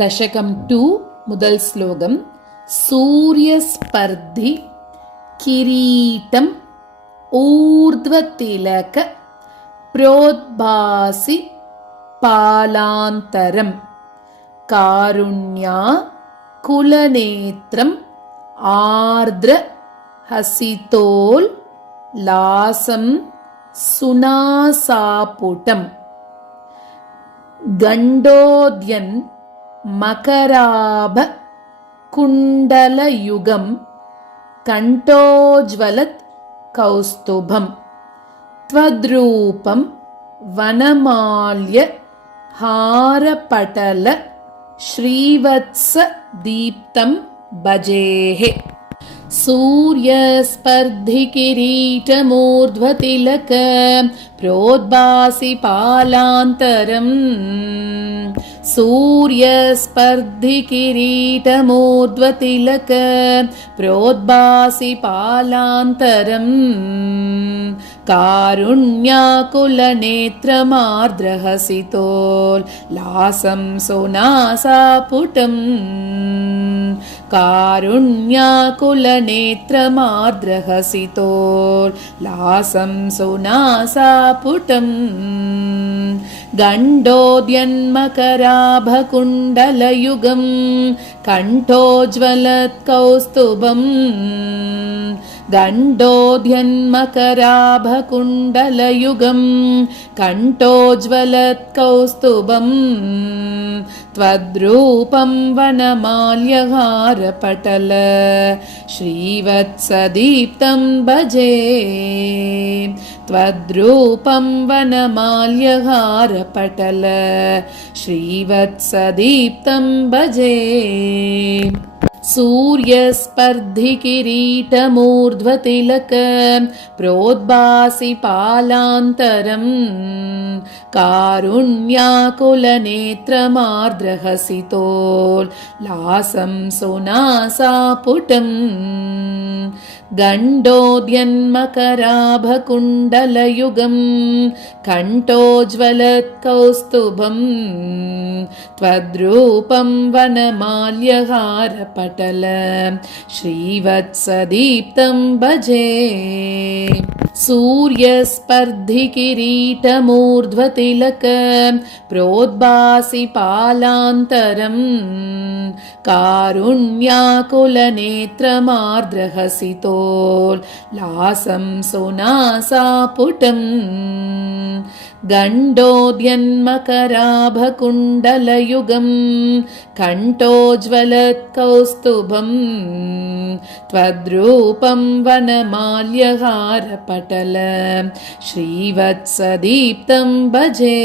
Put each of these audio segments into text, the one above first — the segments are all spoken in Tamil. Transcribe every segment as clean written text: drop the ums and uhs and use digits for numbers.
தசகம் 2 முதல் ஸ்லோகம். சூரியஸ்பர்தி கிரீட்டம் ஊர்த்வதிலக ப்ரோத்பாசி பாலாந்தரம் காருண்யா குலநேத்ரம் ஆர்த்ர ஹசிதோல் லாசம் சுனாசாபுடம் கண்டோத்யன் மகராப குண்டலயுகம் கண்டோஜ்வலத் கௌஸ்துபம் த்வத்ரூபம் வனமால்ய ஹாரபடல ஸ்ரீவத்ஸ தீப்தம் பஜேஹே. சூரியஸ்பர்தி கிரீடமூர்த்வதிலக ப்ரோத்பாசி பாலாந்தரம் சூரியஸ்பர்தி கிரீடமூர்த்வதிலக ப்ரோத்பாசி பாலாந்தரம் காருண்யாகுலநேத்ரமார்த்ரஹசிதோல் லாசம் சுனாசாபுடம் காருண்யாகுலநேத்ரமார்த்ரஹசிதோல் லாசம் சுனாசாபுடம் கண்டோத்யன்மகராபகுண்டலயுகம் கண்டோஜ்வலத் கௌஸ்துபம் கண்டோத்யன்மகராபகுண்டலயுகம் கண்டோஜ்வலத் கௌஸ்துபம் த்வத்ரூபம் வனமால்யஹாரபடல ஸ்ரீவத்ஸதீப்தம் பஜே. த்வத்ரூபம் வனமால்யஹாரபடல ஸ்ரீவத்ஸதீப்தம் பஜே. சூரியஸ்பர்தி கிரீடமூர்த்வதிலக ப்ரோத்பாசி பாலாந்தரம் காருண்யாகுலநேத்ரமார்த்ரஹசிதோல் லாசம் சுனாசாபுடம் கண்டோத்யன்மகராபகுண்டலயுகம் கண்டோஜ்வலத் கௌஸ்துபம் த்வத்ரூபம் வனமால்யஹாரபடல ஸ்ரீவத்ஸதீப்தம் பஜே. சூரியஸ்பர்தி கிரீடமூர்த்வதிலக ப்ரோத்பாசி பாலாந்தரம் காருண்யாகுலநேத்ரமார்த்ரஹசிதோல் லாசம் சுனாசாபுடம் கண்டோத்யன்மகராபகுண்டலயுகம் கண்டோஜ்வலத் கௌஸ்துபம் த்வத்ரூபம் வனமால்யஹாரபடல ஸ்ரீவத்ஸதீப்தம் பஜே.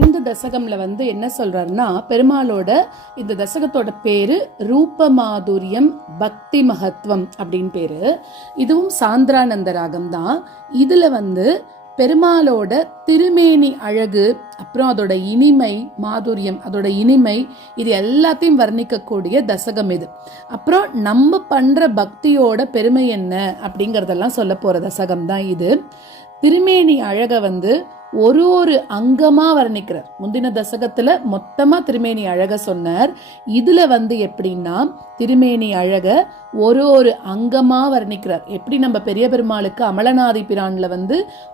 இந்த தசகம்ல என்ன சொல்றாருன்னா, பெருமாளோட இந்த தசகத்தோட பேரு ரூபமாதுரியம் பக்தி மகத்துவம் அப்படின்னு பேரு. இதுவும் சாந்திரானந்த ராகம் தான். இதுல பெருமாளோட திருமேனி அழகு, அப்புறம் அதோட இனிமை, மாதுரியம், அதோட இனிமை, இது எல்லாத்தையும் வர்ணிக்கக்கூடிய தசகம் இது. அப்புறம் நம்ம பண்ற பக்தியோட பெருமை என்ன அப்படிங்கறதெல்லாம் சொல்ல போற தசகம் தான் இது. திருமேனி அழக ஒரு ஒரு அங்கமா வர்ணிக்கிறார். முந்தின தசகத்துல மொத்தமா திருமேனி அழக சொன்னார். இதுல எப்படின்னா திருமேனி அழக ஒரு ஒரு அங்கமா வர்ணிக்கிறார். எப்படி நம்ம பெரிய பெருமாளுக்கு அமலநாதி பிரான்ல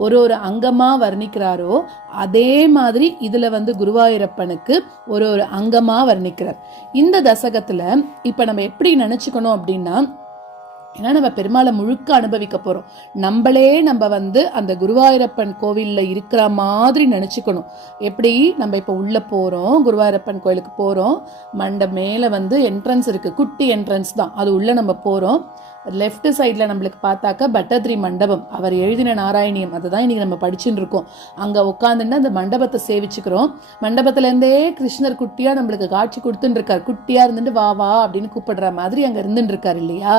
ஒரு ஒரு அங்கமா வர்ணிக்கிறாரோ, அதே மாதிரி இதுல குருவாயூரப்பனுக்கு ஒரு ஒரு அங்கமா வர்ணிக்கிறார். இந்த தசகத்துல இப்ப நம்ம எப்படி நினைச்சுக்கணும் அப்படின்னா, ஏன்னா நம்ம பெருமாளை முழுக்க அனுபவிக்க போறோம். நம்மளே நம்ம அந்த குருவாயூரப்பன் கோவில்ல இருக்கிற மாதிரி நினைச்சுக்கணும். எப்படி நம்ம இப்ப உள்ள போறோம், குருவாயூரப்பன் கோயிலுக்கு போறோம், மேல என்ட்ரன்ஸ் இருக்கு, குட்டி என்ட்ரன்ஸ் தான், அது உள்ள நம்ம போறோம். லெஃப்ட் சைட்ல நம்மளுக்கு பார்த்தாக்க பட்டத்ரி மண்டபம், அவர் எழுதின நாராயணியம், அதுதான் இன்னைக்கு நம்ம படிச்சுட்டு இருக்கோம். அங்க உட்காந்துட்டு அந்த மண்டபத்தை சேவிச்சுக்கிறோம். மண்டபத்துல இருந்தே கிருஷ்ணர் குட்டியா நம்மளுக்கு காட்சி கொடுத்துட்டு இருக்காரு. குட்டியா இருந்துட்டு வா வா அப்படின்னு கூப்பிடுற மாதிரி அங்க இருந்துட்டு இருக்காரு இல்லையா.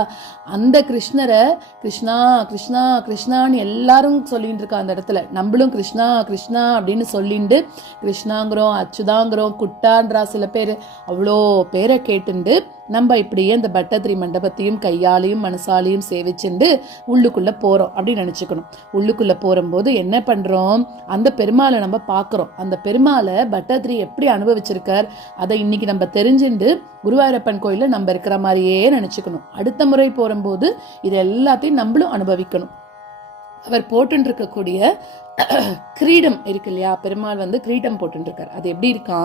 அந்த கிருஷ்ணரை கிருஷ்ணா கிருஷ்ணா கிருஷ்ணான்னு எல்லாரும் சொல்லிட்டு இருக்கா அந்த இடத்துல. நம்மளும் கிருஷ்ணா கிருஷ்ணா அப்படின்னு சொல்லிட்டு கிருஷ்ணாங்கிறோம், அச்சுதாங்கிறோம், குட்டான்றா சில பேர், அவ்வளோ பேரை கேட்டுண்டு நம்ம இப்படியே இந்த பட்டதிரி மண்டபத்தையும் கையாலையும் மனசாலையும் சேவிச்சுண்டு உள்ளுக்குள்ள போறோம் அப்படின்னு நினைச்சுக்கணும். உள்ளுக்குள்ள போகும்போது என்ன பண்றோம், அந்த பெருமாளை நம்ம பார்க்கிறோம். அந்த பெருமாளை பட்டதிரி எப்படி அனுபவிச்சிருக்கார் அதை இன்னைக்கு நம்ம தெரிஞ்சுண்டு குருவாயூரப்பன் கோயில நம்ம இருக்கிற மாதிரியே நினைச்சுக்கணும். அடுத்த முறை போகும்போது இது எல்லாத்தையும் நம்மளும் அனுபவிக்கணும். அவர் போட்டு இருக்கக்கூடிய கிரீடம் இருக்கு இல்லையா, பெருமாள் வந்து கிரீடம் போட்டுருக்கார். அது எப்படி இருக்கா,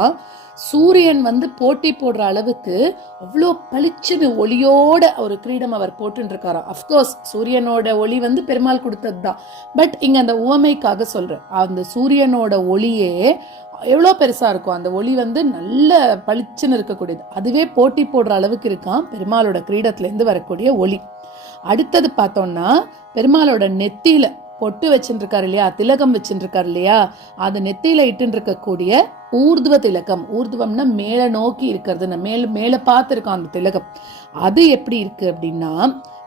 சூரியன் வந்து போட்டி போடுற அளவுக்கு அவ்வளோ பளிச்சுன்னு ஒளியோட ஒரு கிரீடம் அவர் போட்டுருக்காராம். அஃப்கோர்ஸ் சூரியனோட ஒளி வந்து பெருமாள் கொடுத்தது தான். பட் இங்க அந்த உவமைக்காக சொல்றேன், அந்த சூரியனோட ஒளியே எவ்வளோ பெருசா இருக்கும். அந்த ஒளி வந்து நல்ல பளிச்சுன்னு இருக்கக்கூடியது. அதுவே போட்டி போடுற அளவுக்கு இருக்கான் பெருமாளோட கிரீடத்துல இருந்து வரக்கூடிய ஒளி. அடுத்தது பார்த்தோம்னா பெருமாளோட நெத்தியில பொட்டு வச்சுருக்காரு இல்லையா, திலகம் வச்சுருக்காரு இல்லையா, அது நெத்தியில இட்டு இருக்கக்கூடிய ஊர்துவ திலகம். ஊர்துவம்னா மேல நோக்கி இருக்கிறது, மேல பார்த்துருக்கோம் அந்த திலகம். அது எப்படி இருக்கு அப்படின்னா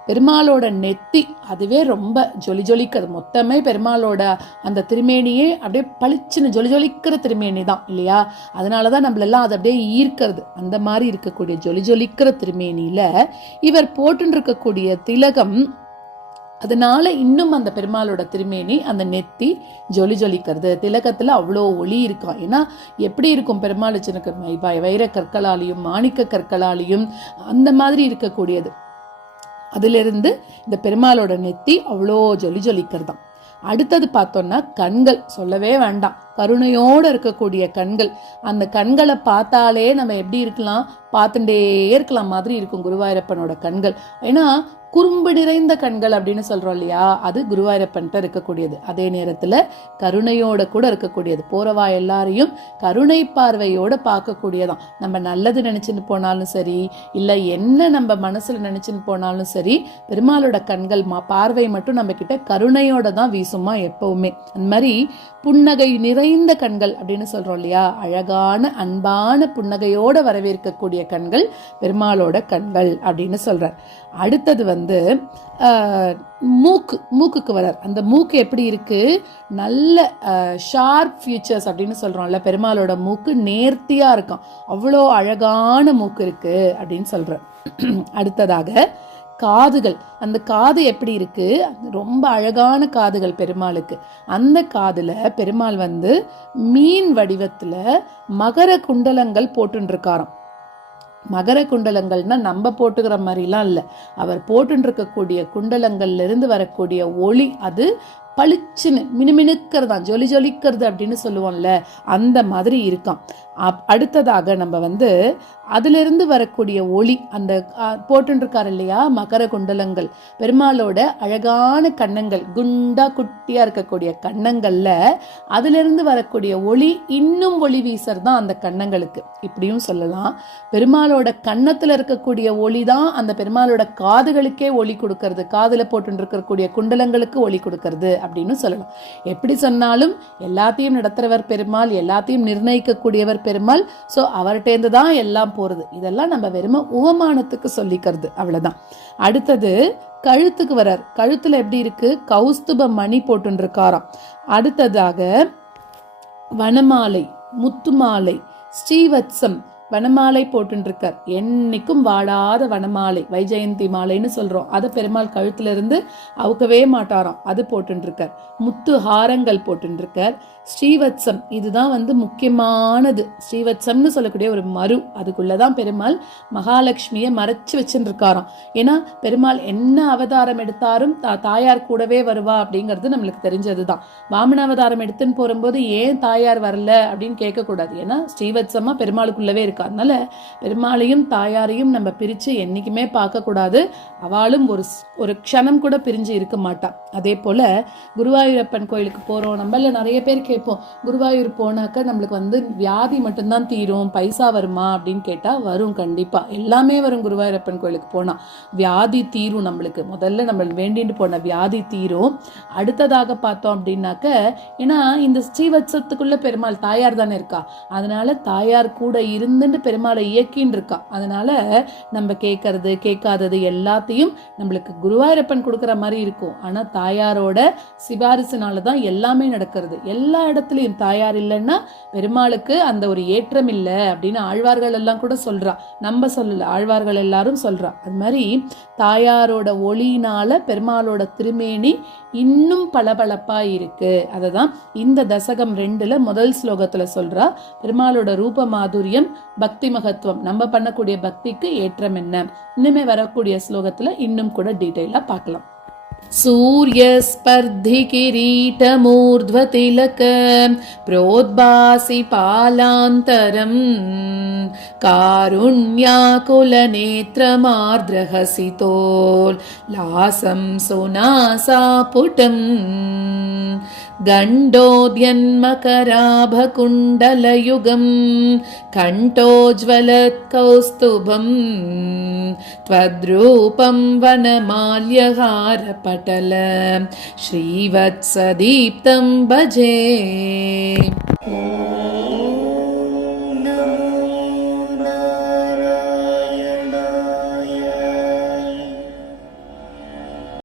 பெருமாளோட நெத்தி அதுவே ரொம்ப ஜொலிக்கிறது. மொத்தமே பெருமாளோட அந்த திருமேனியே அப்படியே பளிச்சுன்னு ஜொலிக்கிற திருமேனி தான் இல்லையா. அதனாலதான் நம்மளெல்லாம் அது அப்படியே ஈர்க்கிறது. அந்த மாதிரி இருக்கக்கூடிய ஜொலிக்கிற திருமேனியில இவர் போட்டு இருக்கக்கூடிய திலகம், அதனால இன்னும் அந்த பெருமாளோட திருமேனி அந்த நெத்தி ஜொலிக்கிறது. திலகத்துல அவ்வளோ ஒளி இருக்கும். ஏன்னா எப்படி இருக்கும் பெருமாள் வச்சிருக்க வைர கற்களாலையும் மாணிக்க கற்களாலையும் அந்த மாதிரி இருக்கக்கூடியது. அதுல இருந்து இந்த பெருமாளோட நெத்தி அவ்வளோ ஜொலிக்கிறதாம். அடுத்தது பார்த்தோம்னா கண்கள் சொல்லவே வேண்டாம், கருணையோட இருக்கக்கூடிய கண்கள். அந்த கண்களை பார்த்தாலே நம்ம எப்படி இருக்கலாம், பார்த்துட்டே இருக்கலாம் மாதிரி இருக்கும் குருவாயூரப்பனோட கண்கள். ஏன்னா குறும்பு நிறைந்த கண்கள் அப்படின்னு சொல்றோம் இல்லையா, அது குருவாயூரப்பன்ட்ட இருக்கக்கூடியது. அதே நேரத்துல கருணையோட கூட இருக்கக்கூடியது. போறவா எல்லாரையும் கருணை பார்வையோட பார்க்கக்கூடியதான். நம்ம நல்லது நினைச்சுன்னு போனாலும் சரி, இல்ல என்ன நம்ம மனசுல நினைச்சுன்னு போனாலும் சரி, பெருமாளோட கண்கள் பார்வை மட்டும் நம்ம கிட்ட கருணையோட தான் வீசுமா எப்பவுமே. அந்த மாதிரி புன்னகை நிறைந்த கண்கள் அப்படின்னு சொல்றோம் இல்லையா, அழகான அன்பான புன்னகையோட வரவேற்கக்கூடிய கண்கள் பெருமாளோட கண்கள் அப்படின்னு சொல்றார். அடுத்தது வந்து மூக்குக்கு வரார். அந்த மூக்கு எப்படி இருக்கு, நல்ல ஷார்ப் ஃபீச்சர்ஸ் அப்படின்னு சொல்றோம்ல, பெருமாளோட மூக்கு நேர்த்தியா இருக்கும், அவ்வளோ அழகான மூக்கு இருக்கு அப்படின்னு சொல்ற. அடுத்ததாக காதுகள். அந்த காது எப்படி இருக்கு, ரொம்ப அழகான காதுகள் பெருமாளுக்கு. அந்த காதுல பெருமாள் வந்து மீன் வடிவத்துல மகர குண்டலங்கள் போட்டுருக்காராம். மகர குண்டலங்கள்னா நம்ம போட்டுக்கிற மாதிரிலாம் இல்லை, அவர் போட்டு இருக்கக்கூடிய குண்டலங்கள்ல இருந்து வரக்கூடிய ஒளி அது பளிச்சுன்னு மினுமினுக்கிறதா, ஜொலிக்கிறது அப்படின்னு சொல்லுவோம்ல, அந்த மாதிரி இருக்கான். அடுத்ததாக நம்ம வந்து அதுல இருந்து வரக்கூடிய ஒளி, அந்த போட்டுருக்காரு இல்லையா மகர குண்டலங்கள், பெருமாளோட அழகான கன்னங்கள், குண்டா குட்டியா இருக்கக்கூடிய கன்னங்கள்ல அதுல இருந்து வரக்கூடிய ஒளி இன்னும் ஒளி வீசறதான் அந்த கன்னங்களுக்கு. இப்படியும் சொல்லலாம், பெருமாளோட கன்னத்துல இருக்கக்கூடிய ஒளி தான் அந்த பெருமாளோட காதுகளுக்கே ஒளி கொடுக்கறது, காதுல போட்டு இருக்கக்கூடிய குண்டலங்களுக்கு ஒளி கொடுக்கறது அப்படின்னு சொல்லலாம். எப்படி சொன்னாலும் எல்லாத்தையும் நடத்துறவர் பெருமாள், எல்லாத்தையும் நிர்ணயிக்கக்கூடியவர் பெருமாள். சோ அவர்கிட்ட தான் எல்லாம் போறது. இதெல்லாம் நம்ம வெறும உவமானத்துக்கு சொல்லிக்கிறது, அவ்வளவுதான். அடுத்தது கழுத்துக்கு வரார். கழுத்துல எப்படி இருக்கு, கௌஸ்துப மணி போட்டுருக்காராம். அடுத்ததாக வனமாலை, முத்துமாலை, ஸ்ரீவத்சம் வனமாலை போட்டுருக்கார். என்னைக்கும் வாடாத வனமாலை, வைஜெயந்தி மாலைன்னு சொல்றோம், அதை பெருமாள் கழுத்துல இருந்து அவுக்கவே மாட்டாராம், அது போட்டுருக்கார். முத்து ஹாரங்கள் போட்டுருக்கார். ஸ்ரீவத்சம் இதுதான் வந்து முக்கியமானது. ஸ்ரீவத்சம்னு சொல்லக்கூடிய ஒரு மரு, அதுக்குள்ளதான் பெருமாள் மகாலட்சுமியை மறைச்சு வச்சுருக்காராம். ஏன்னா பெருமாள் என்ன அவதாரம் எடுத்தாரும் தாயார் கூடவே வருவா அப்படிங்கிறது நம்மளுக்கு தெரிஞ்சதுதான். வாமன அவதாரம் எடுத்துன்னு போகும்போது ஏன் தாயார் வரல அப்படின்னு கேட்கக்கூடாது, ஏன்னா ஸ்ரீவத்சமா பெருமாளுக்குள்ளவே இருக்கு. அதனால பெருமாளையும் தாயாரையும் நம்ம பிரிச்சு என்னைக்குமே பார்க்க கூடாது. அவளும் ஒரு க்ஷணம் கூட பிரிஞ்சு இருக்க மாட்டா. அதே போல குருவாயூரப்பன் கோயிலுக்கு போறோம், நம்மள நிறைய பேர் கேட்போம், குருவாயூர் போனாக்க நம்மளுக்கு வந்து வியாதி மட்டும்தான் தீரும், பைசா வருமா அப்படின்னு கேட்டா வரும், கண்டிப்பா எல்லாமே வரும். குருவாயூரப்பன் கோயிலுக்கு போனா வியாதி தீரும். நம்மளுக்கு முதல்ல நம்ம வேண்டிட்டு போன வியாதி தீரும். அடுத்ததாக பார்த்தோம் அப்படின்னாக்க, ஏன்னா இந்த ஸ்ரீவத்சத்துக்குள்ள பெருமாள் தாயார் தானே இருக்கா, அதனால தாயார் கூட இருந்து இருந்துட்டு பெருமாளை இயக்கின்னு இருக்கா. அதனால நம்ம கேட்கறது கேட்காதது எல்லாத்தையும் நம்மளுக்கு குருவாயூரப்பன் கொடுக்குற மாதிரி இருக்கும். ஆனா தாயாரோட சிபாரிசுனாலதான் எல்லாமே நடக்கிறது. எல்லா இடத்துலயும் தாயார் இல்லைன்னா பெருமாளுக்கு அந்த ஒரு ஏற்றம் இல்லை அப்படின்னு ஆழ்வார்கள் எல்லாம் கூட சொல்றா. நம்ம சொல்லல, ஆழ்வார்கள் எல்லாரும் சொல்றா. அது மாதிரி தாயாரோட ஒளியினால பெருமாளோட திருமேனி இன்னும் பளபளப்பா இருக்கு. அததான் இந்த தசகம் 2ல முதல் ஸ்லோகத்துல சொல்றா. பெருமாளோட ரூப மாதுரியம், பக்தி மகத்துவம், நம்ம பண்ணக்கூடிய பக்திக்கு ஏற்றம் என்ன, இனிமே வரக்கூடிய ஸ்லோகத்துல இன்னும் கூட டீடைலா பார்க்கலாம். सूर्यस्पर्धि किरीटमूर्ध्वतिलक प्रोद्भासि पालान्तरम् कारुण्याकुलनेत्रमार्द्रहसितोल्लासं सुनासापुटम् गण्डोद्यन्मकराभकुण्डलयुगम् कण्ठोज्ज्वलत्कौस्तुभम् त्वद्रूपं वनमाल्यहारपटल श्रीवत्सदीप्तं भजे।